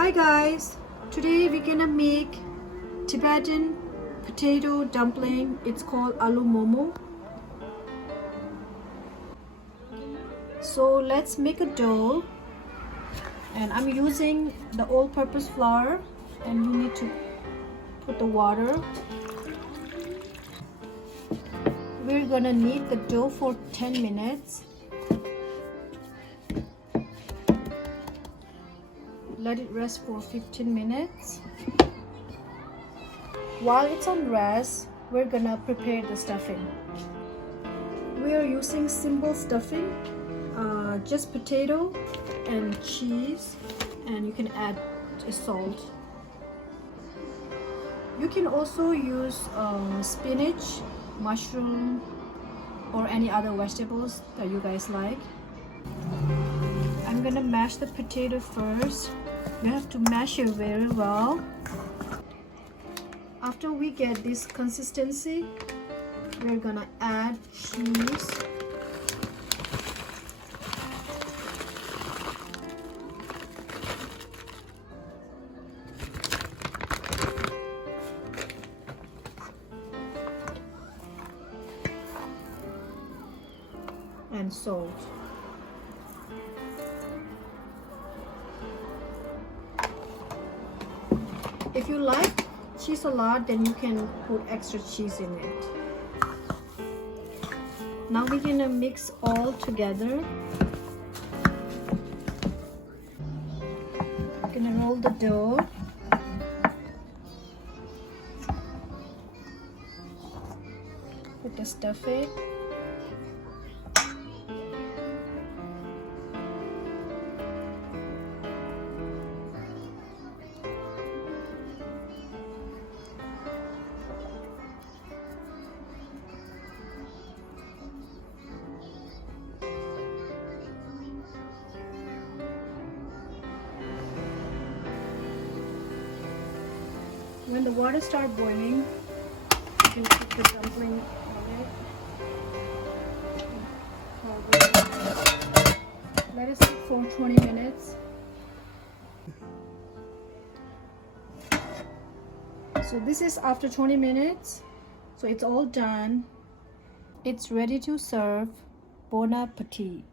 Hi guys, today we're gonna make Tibetan potato dumpling. It's called aloo momo. So let's make a dough, and I'm using the all-purpose flour, and you need to put the water. We're gonna knead the dough for 10 minutes. Let it rest for 15 minutes. While it's on rest, we're gonna prepare the stuffing. We are using simple stuffing, just potato and cheese, and you can add salt. You can also use spinach, mushroom, or any other vegetables that you guys like. I'm gonna mash the potato first. You have to mash it very well. After we get this consistency, we're gonna add cheese. And salt. If you like cheese a lot, then you can put extra cheese in it. Now we're gonna mix all together. I'm gonna roll the dough. Put the stuffing. When the water starts boiling, you can put the dumpling on it. Let it sit for 20 minutes. So this is after 20 minutes. So it's all done. It's ready to serve. Bon appetit.